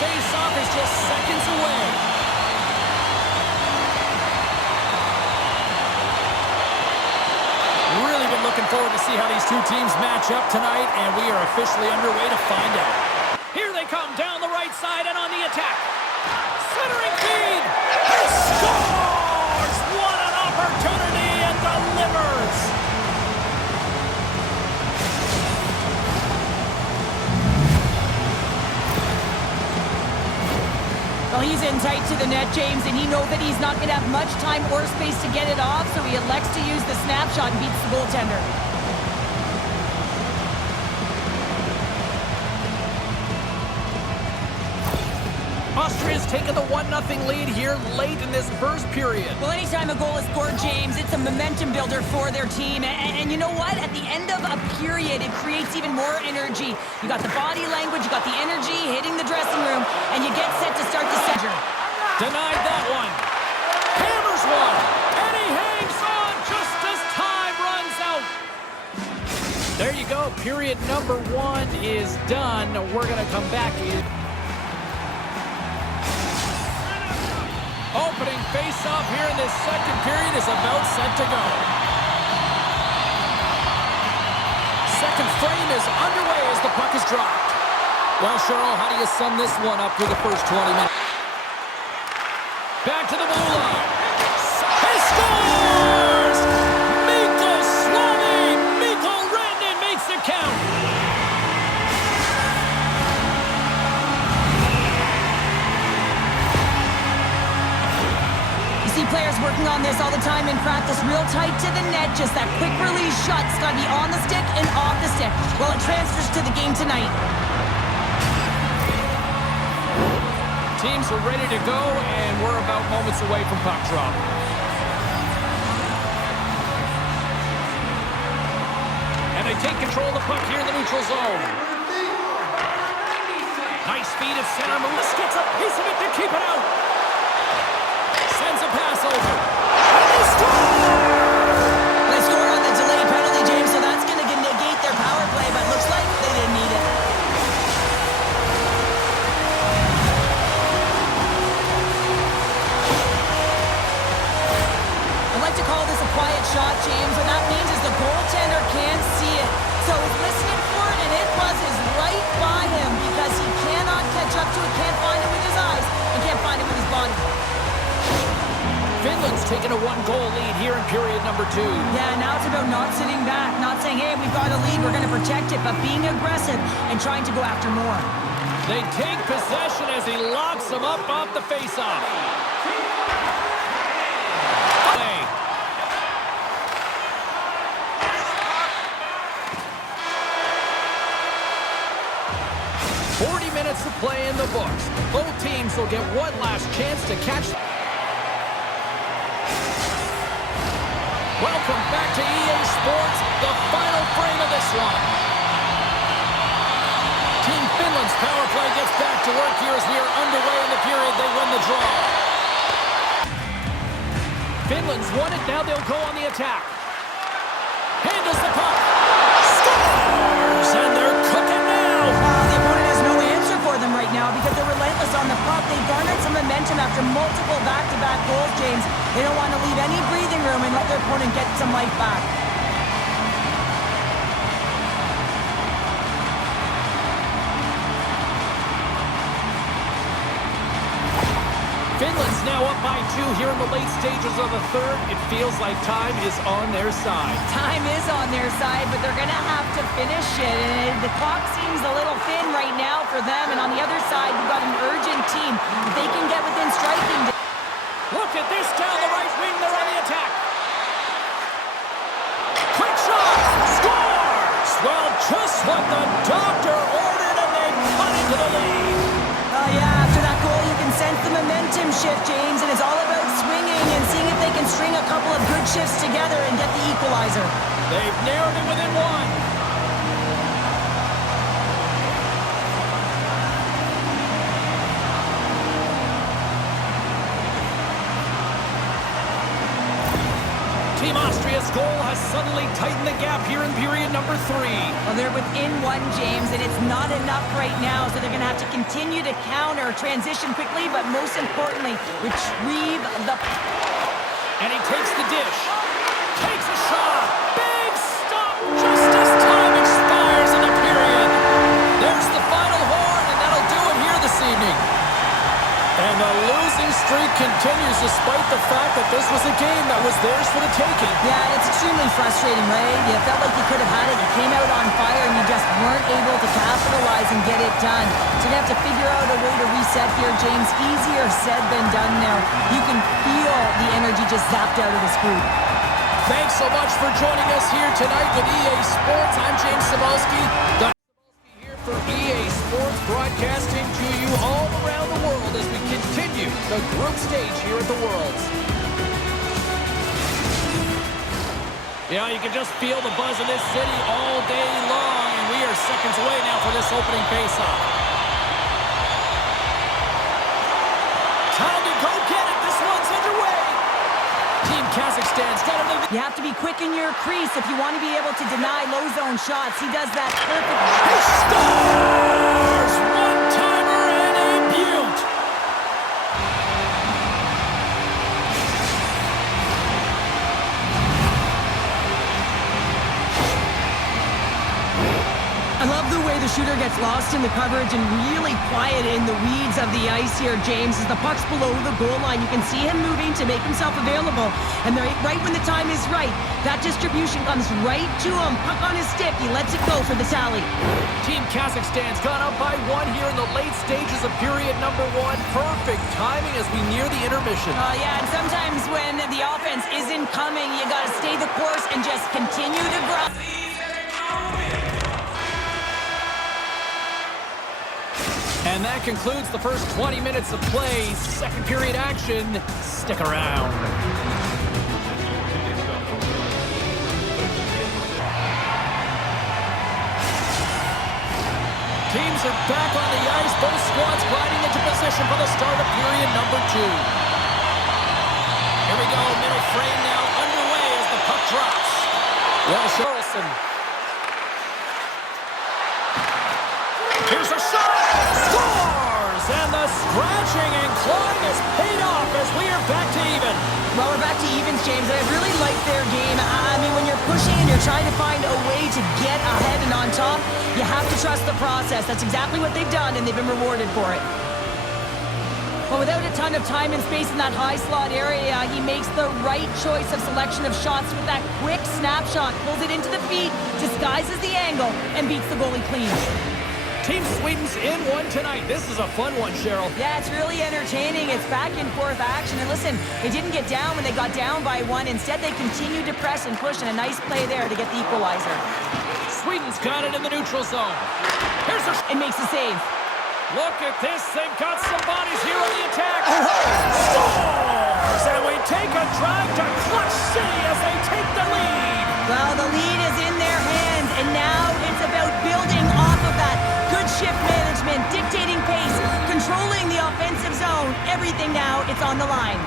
face-off is just seconds away. Really been looking forward to see how these two teams match up tonight, and we are officially underway to find out. Here they come down the right side and on the attack. Centering feed. He scores! What an opportunity, and delivers! Well, he's in tight to the net, James, and he knows that he's not going to have much time or space to get it off, so he elects to use the snapshot and beats the goaltender. Austria's taken the 1-0 lead here late in this first period. Well, anytime a goal is scored, James, it's a momentum builder for their team. And you know what? At the end of a period, it creates even more energy. You got the body language, you got the energy hitting the dressing room, and you get set to start the second. Denied that one. Hammers one. And he hangs on just as time runs out. There you go. Period number 1 is done. We're going to come back in. Opening face-off here in this second period is about set to go. Second frame is underway as the puck is dropped. Well, Cheryl, how do you sum this one up through the first 20 minutes? Back to the blue line. He scores! Mikko Suomi! Mikko Rantanen makes the count. Players working on this all the time in practice, real tight to the net, just that quick release shot's got to be on the stick and off the stick. Well, it transfers to the game tonight. Teams are ready to go, and we're about moments away from puck drop. And they take control of the puck here in the neutral zone. Nice speed at center. Lewis gets a piece of it to keep it out. Sends a pass over. And they score! They score on the delayed penalty, James, so that's going to negate their power play, but looks like they didn't need it. I'd like to call this a quiet shot, James. What that means is the goaltender can't see it. So he's listening for it, and it buzzes right by him because he cannot catch up to it, can't find it with his eyes, and can't find it with his body. Finland's taken a 1-goal lead here in period number 2. Yeah, now it's about not sitting back, not saying, hey, we've got a lead, we're going to protect it, but being aggressive and trying to go after more. They take possession as he locks them up off the faceoff. 40 minutes to play in the books. Both teams will get one last chance to catch. Welcome back to EA Sports, the final frame of this one. Team Finland's power play gets back to work here as we are underway in the period. They win the draw. Finland's won it, now they'll go on the attack. Handles the puck. Scores! And they're cooking now. The opponent has no answer for them right now because they're relentless on the puck. They garnered some momentum after multiple back-to-back goals, James. They don't want to leave any breathing room and let their opponent get some life back. Finland's now up by 2 here in the late stages of the third. It feels like time is on their side. Time is on their side, but they're going to have to finish it. And the clock seems a little thin right now for them. And on the other side, you've got an urgent team. If they can get within striking distance. Look at this down the right wing. They're on the attack. Quick shot. Scores! Well, just what the doctor ordered, and they cut into the lead. Oh, yeah, after that goal, you can sense the momentum shift, James. And it's all about swinging and seeing if they can string a couple of good shifts together and get the equalizer. They've narrowed it within 1. Team Austria goal has suddenly tightened the gap here in period number 3. Well, they're within one, James, and it's not enough right now, so they're going to have to continue to counter, transition quickly, but most importantly, retrieve the... And he takes the dish. Takes a shot. Big stop just as time expires in the period. There's the final horn, and that'll do it here this evening. And the losing streak continues despite the fact that this was a game that was theirs for the taking. Yeah, it's extremely frustrating, Ray. You felt like you could have had it. You came out on fire, and you just weren't able to capitalize and get it done. So you're going to have to figure out a way to reset here, James. Easier said than done now. You can feel the energy just zapped out of this group. Thanks so much for joining us here tonight with EA Sports. I'm James Cybulski. Here for EA Sports, broadcasting to you all around the world as we continue the group stage here at the Worlds. Yeah, you can just feel the buzz of this city all day long, and we are seconds away now for this opening face-off. Time to go get it. This one's underway. Team Kazakhstan's got another... You have to be quick in your crease if you want to be able to deny low zone shots. He does that perfectly. He scores! One-timer and a beaut! I love the way the shooter gets lost in the coverage and really quiet in the weeds of the ice here, James. As the puck's below the goal line, you can see him moving to make himself available. And right when the time is right, that distribution comes right to him. Puck on his stick, he lets it go for the tally. Team Kazakhstan's gone up by 1 here in the late stages of period number 1. Perfect timing as we near the intermission. Yeah, and sometimes when the offense isn't coming, you got to stay the course and just continue to grind. And that concludes the first 20 minutes of play. Second period action. Stick around. Teams are back on the ice. Both squads gliding into position for the start of period number 2. Here we go. Middle frame now underway as the puck drops. Well, Charleston. Here's a shot. Scores! And the scratching and clawing has paid off as we are back to even. Well, we're back to evens, James, and I really like their game. I mean, when you're pushing and you're trying to find a way to get ahead and on top, you have to trust the process. That's exactly what they've done, and they've been rewarded for it. Well, without a ton of time and space in that high slot area, he makes the right choice of selection of shots with that quick snapshot, pulls it into the feet, disguises the angle, and beats the goalie clean. Team Sweden's in one tonight. This is a fun one, Cheryl. Yeah, it's really entertaining. It's back and forth action. And listen, they didn't get down when they got down by 1. Instead, they continued to press and push, and a nice play there to get the equalizer. Sweden's got it in the neutral zone. Here's a... It makes a save. Look at this. They've got some bodies here on the attack. Scores! And we take a drive to Clutch City as they take the lead. Well, the lead is in their hands, and now it's about building off of that. Good shift management, dictating pace, controlling the offensive zone. Everything now, it's on the line.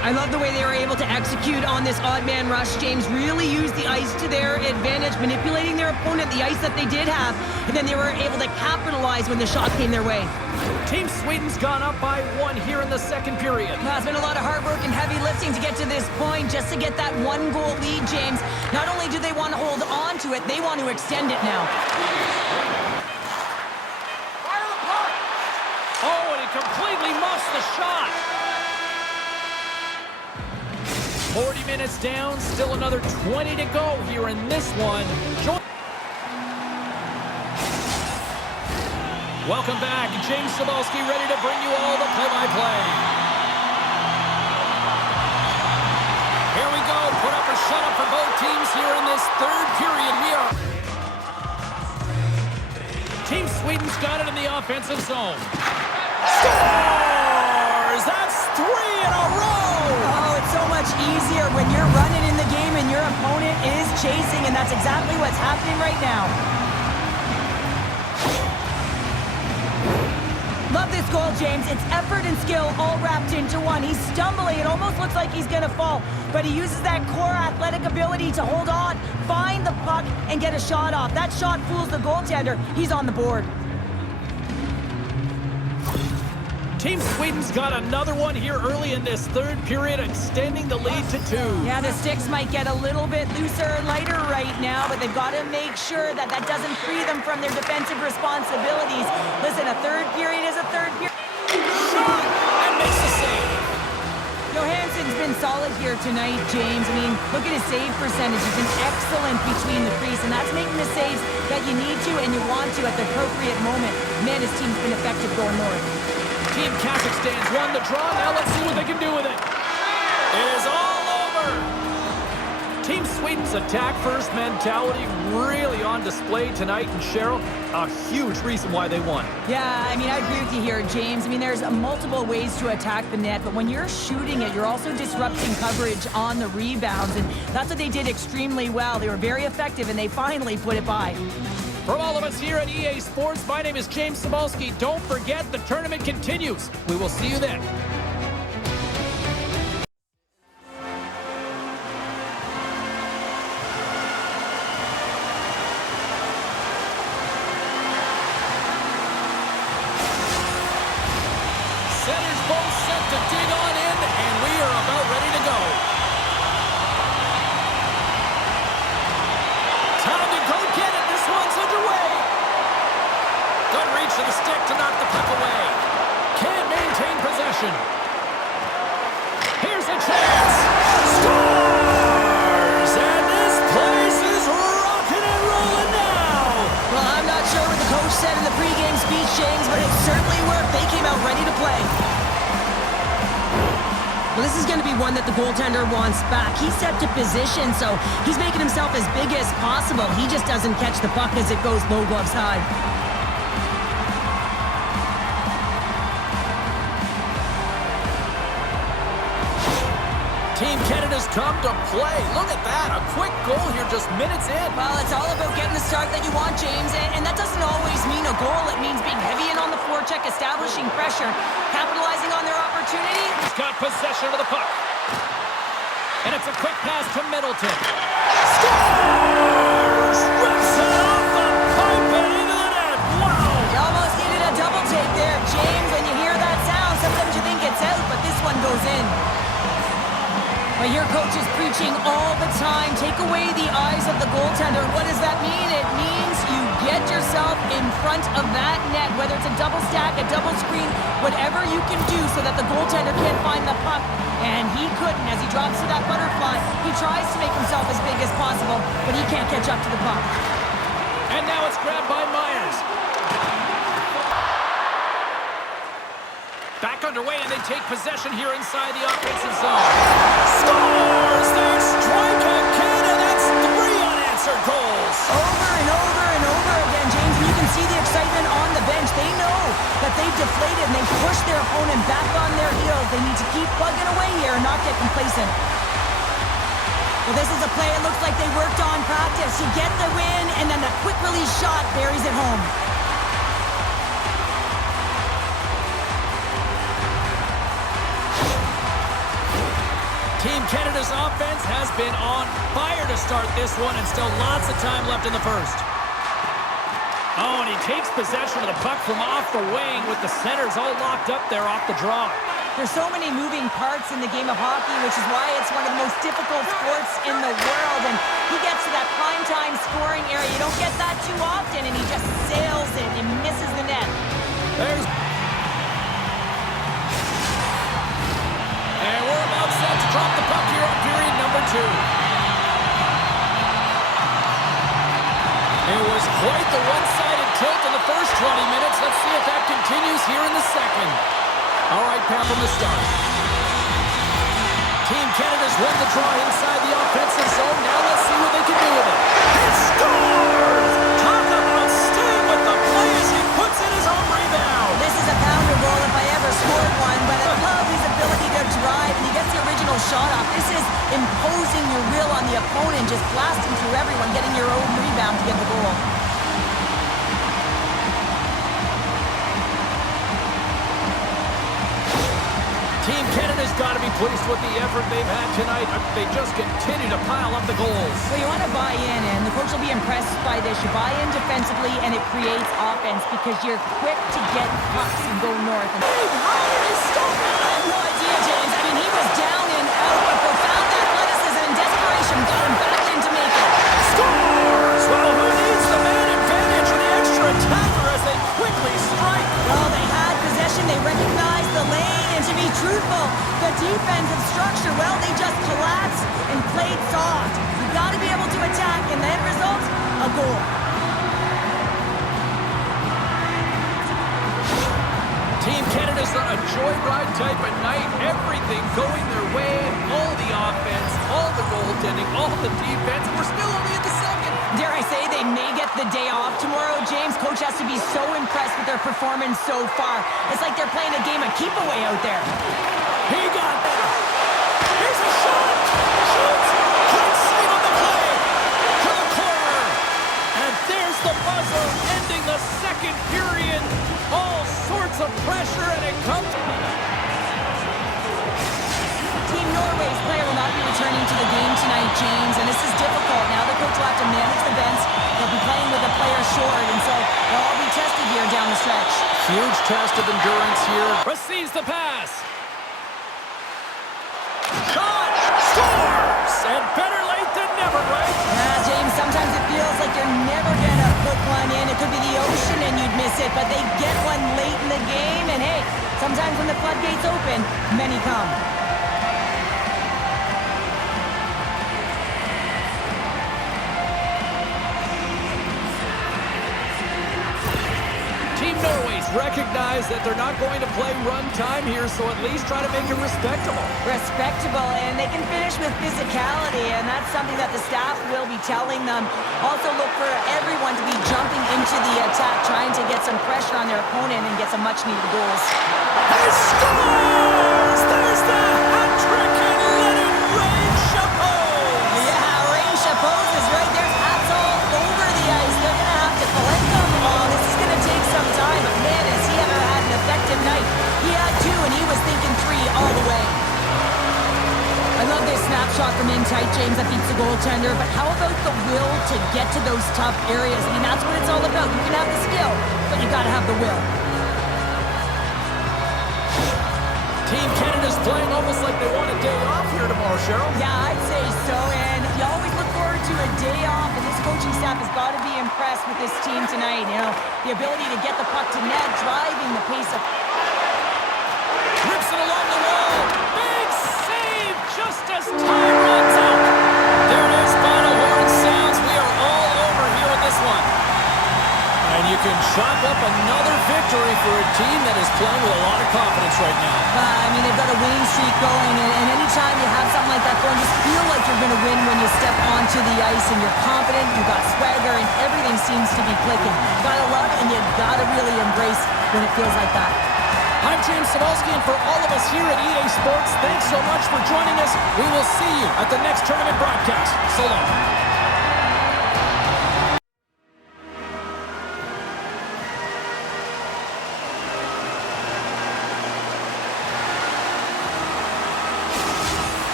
I love the way they were able to execute on this odd man rush. James really used the ice to their advantage, manipulating their opponent, the ice that they did have, and then they were able to capitalize when the shot came their way. Team Sweden's gone up by 1 here in the second period. Well, it's been a lot of hard work and heavy lifting to get to this point, just to get that 1-goal lead, James. Not only do they want to hold on to it, they want to extend it now. Oh, and he completely muffs the shot. 40 minutes down, still another 20 to go here in this one. Welcome back. James Cybulski ready to bring you all the play-by-play. Here we go. Put up or shut up for both teams here in this third period. We are... Team Sweden's got it in the offensive zone. Scores! That's 3 in a row! Oh, it's so much easier when you're running in the game and your opponent is chasing, and that's exactly what's happening right now. Love this goal, James. It's effort and skill all wrapped into one. He's stumbling. It almost looks like he's gonna fall, but he uses that core athletic ability to hold on, find the puck, and get a shot off. That shot fools the goaltender. He's on the board. Team Sweden's got another one here early in this third period, extending the lead to 2. Yeah, the sticks might get a little bit looser and lighter right now, but they've got to make sure that that doesn't free them from their defensive responsibilities. Listen, a third period is a third period. Shot! And makes the save. Johansson's been solid here tonight, James. I mean, look at his save percentage. He's been excellent between the crease, and that's making the saves that you need to and you want to at the appropriate moment. Man, his team's been effective going north. Team Kazakhstan's won the draw. Now let's see what they can do with it. It is all over. Team Sweden's attack-first mentality really on display tonight. And Cheryl, a huge reason why they won. Yeah, I mean, I agree with you here, James. I mean, there's multiple ways to attack the net, but when you're shooting it, you're also disrupting coverage on the rebounds, and that's what they did extremely well. They were very effective, and they finally put it by. From all of us here at EA Sports, my name is James Cybulski. Don't forget, the tournament continues. We will see you then. Centers both set to dig on in, and we are about ready to go. Time to go get it. This one's underway. Good reach to the stick to knock the puck away. Can't maintain possession. Here's a chance. Scores! And this place is rocking and rolling now. Well, I'm not sure what the coach said in the pregame speech, James, but it certainly worked. They came out ready to play. Well, this is going to be one that the goaltender wants back. He's set to position, so he's making himself as big as possible. He just doesn't catch the puck as it goes low gloves high. Team Canada's come to play. Look at that. A quick goal here just minutes in. Well, it's all about getting the start that you want, James, and that doesn't always mean a goal. It means being heavy in on the forecheck, establishing pressure, capitalizing on their opportunity. He's got possession of the puck. And it's a quick pass to Middleton. Scores! Rips it off the pipe and into the net. Wow! You almost needed a double take there, James. When you hear that sound, sometimes you think it's out, but this one goes in. But your coach is preaching all the time. Take away the eyes of the goaltender. What does that mean? It means you get yourself in front of that net, whether it's a double stack, a double screen, whatever you can do so that the goaltender can't find the puck. And he couldn't. As he drops to that butterfly, he tries to make himself as big as possible, but he can't catch up to the puck. And now it's grabbed by Myers. Back underway, and they take possession here inside the offensive zone. Scores! They strike again, and that's 3 unanswered goals. Over and over and over again, James, and you can see the excitement on the bench. They know that they've deflated, and they've pushed their opponent back on their heels. They need to keep plugging away here and not get complacent. Well, this is a play it looks like they worked on practice. You get the win, and then a quick release shot buries it home. Team Canada's offense has been on fire to start this one, and still lots of time left in the first. Oh, and he takes possession of the puck from off the wing with the centers all locked up there off the draw. There's so many moving parts in the game of hockey, which is why it's one of the most difficult sports in the world. And he gets to that prime-time scoring area. You don't get that too often, and he just sails it and misses the net. There's... And we're about set to drop the puck here on period number 2. It was quite the one-sided tilt in the first 20 minutes. Let's see if that continues here in the second. All right, Pat, from the start. Team Canada's won the draw inside the offensive zone. Now let's see what they can do with it. He scores! Talk about staying with the play as he puts in his own rebound. This is a pounder goal if I ever scored one, but I love his ability to drive, and he gets the original shot off. This is imposing your will on the opponent, just blasting through everyone, getting your own rebound to get the goal. pleased with the effort they've had tonight. They just continue to pile up the goals. Well, you want to buy in, and the coach will be impressed by this. You buy in defensively, and it creates offense because you're quick to get pucks and go north. And how did he stop that? I have no idea, James. I mean, he was down and out, but profound athleticism and desperation got him back in to make it. Scores! Well, who needs the man advantage and the extra attacker as they quickly strike? Well, they had possession. They recognized the lane, and to be truthful, the defensive structure, well, they just collapsed and played soft. You got to be able to attack, and the end result, a goal. Team Canada's a joyride type of night. Everything going their way. All the offense, all the goaltending, all the defense. We're still only in the second. Dare I say they may get the day off tomorrow, James? Coach has to be so impressed with their performance so far. It's like they're playing a game of keep away out there. He got that. Here's a shot. Shoots. Great save on the play. To the corner. And there's the buzzer ending the second period. All sorts of pressure, and it comes. Team Norway's player will not be returning to the game tonight, James, and this is difficult. Now the coach will have to manage the bench. They'll be playing with a player short, and so they'll all be tested here down the stretch. Huge test of endurance here. Receives the pass. Shot! Scores! And better late than never, right? James, sometimes it feels like you're never gonna put one in. It could be the ocean and you'd miss it, but they get one late in the game, and hey, sometimes when the floodgates open, many come. Team Norway's recognize that they're not going to play run time here, so at least try to make it respectable. Respectable, and they can finish with physicality, and that's something that the staff will be telling them. Also look for everyone to be jumping into the attack, trying to get some pressure on their opponent and get some much-needed goals. He scores! There's the hat trick, and let it rain, Chapeau! Yeah, Rain Chapeau is right there. Hats all over the ice. They're going to have to collect them all. This is going to take some time, but man, has he ever had an effective night. He had two, and he was thinking three all the way. I love this snapshot from in tight, James. That beats the goaltender. But how about the will to get to those tough areas? I mean, that's what it's all about. You can have the skill, but you got to have the will. Team Canada's playing almost like they want a day off here tomorrow, Cheryl. Yeah, I'd say so, and you always look forward to a day off, and this coaching staff has got to be impressed with this team tonight. You know, the ability to get the puck to net, driving the pace of... Rips it along the wall. Big save just as time runs out. There it is, final horn sounds. We are all over here in this one. And you can chalk up another victory for a team that is playing with a lot of confidence right now. I mean, they've got a winning streak going, and anytime you have something like that going, just feel like you're going to win when you step onto the ice, and you're confident, you've got swagger, and everything seems to be clicking. You gotta love it, and you gotta really embrace when it feels like that. I'm James Cebulski, and for all of us here at EA Sports, thanks so much for joining us. We will see you at the next tournament broadcast. So long.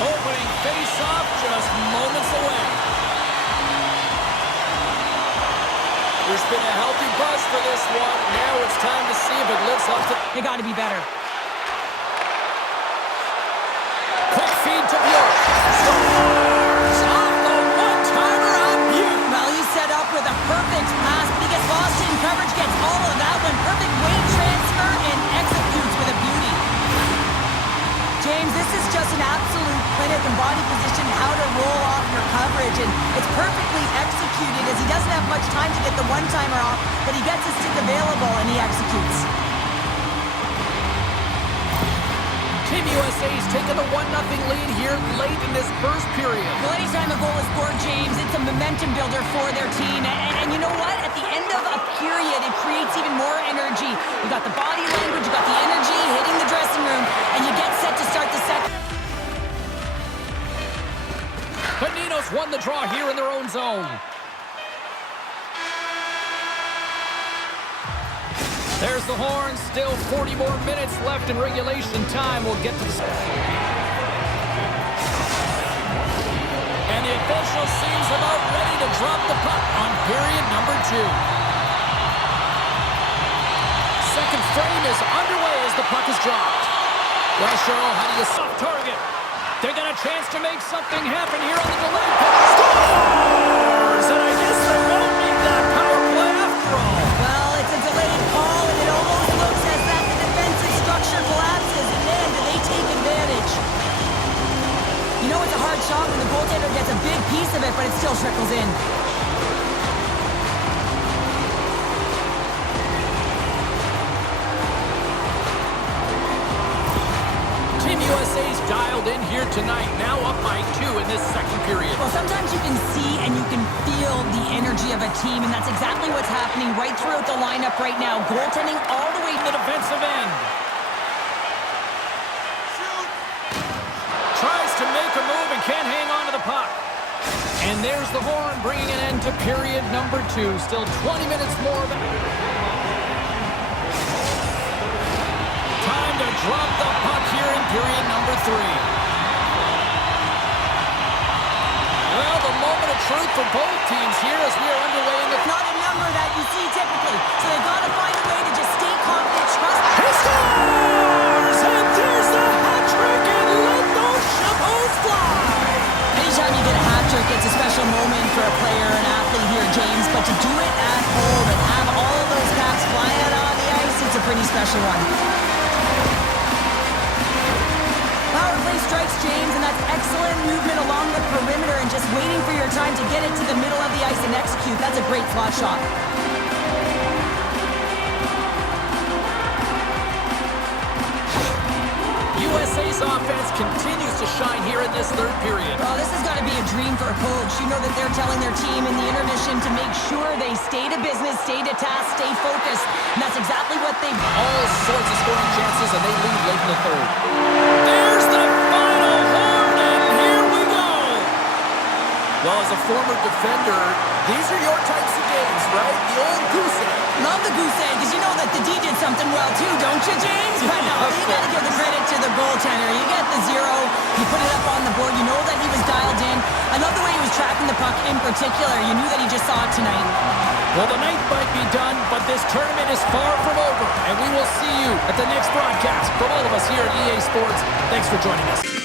Opening face-off just moments away. There's been a healthy buzz for this one. Now it's time to see if it lives up to... They got to be better. Quick feed to Bjork. Scores! Off the one-timer on Butte. Well, he's set up with a perfect pass, but he gets lost in coverage, gets all of that one. Perfect weight transfer and executes with a beauty. James, this is just an absolute clinic and body position, how to roll off your coverage, and it's perfectly executed as he doesn't have much time to get the one-timer off, but he gets his stick available and he executes. Team USA's taken the 1-0 lead here late in this first period. Well, anytime a goal is scored, James, it's a momentum builder for their team. And you know what? At the end of a period, it creates even more energy. You got the body language, you got the energy hitting the dressing room, and you get set to start the second. But Nino's won the draw here in their own zone. There's the horn. Still 40 more minutes left in regulation time. We'll get to the... And the official seems about ready to drop the puck on period number 2. Second frame is underway as the puck is dropped. Well, Cheryl, how do you soft target? They got a chance to make something happen here on the delayed pass. Scores! And I guess they won't need that power play after all. Well, it's a delayed call, and it almost looks as that the defensive structure collapses, and then do they take advantage? You know it's a hard shot when the goaltender gets a big piece of it, but it still trickles in. USA's dialed in here tonight, now up by 2 in this second period. Well, sometimes you can see and you can feel the energy of a team, and that's exactly what's happening right throughout the lineup right now. Goaltending all the way to the defensive end. Shoot. Tries to make a move and can't hang on to the puck. And there's the horn, bringing an end to period number 2. Still 20 minutes more of it. Time to drop the puck here in period number 3. Well, the moment of truth for both teams here as we are underway in the... Not a number that you see typically, so they've got to find a way to just stay confident, trust... He scores! And there's the hat trick, and let those chapeaus fly! Anytime you get a hat trick, it's a special moment for a player, an athlete here, James, but to do it at home and have all of those caps flying out on the ice, it's a pretty special one. Strikes James, and that's excellent movement along the perimeter and just waiting for your time to get it to the middle of the ice and execute. That's a great slot shot. USA's offense continues to shine here in this third period. Well, this has got to be a dream for a coach. You know that they're telling their team in the intermission to make sure they stay to business, stay to task, stay focused. And that's exactly what they've... All sorts of scoring chances, and they lead late in the third. There's the final horn, and here we go! Well, as a former defender, these are your types of games, right? The old goose egg. Love the goose egg, because you know that the D did something well too, don't you, James? But no, you got to give the credit to the goaltender. You get the 0, you put it up on the board, you know that he was dialed in. I love the way he was tracking the puck in particular. You knew that he just saw it tonight. Well, the night might be done, but this tournament is far from over, and we will see you at the next broadcast. From all of us here at EA Sports, thanks for joining us.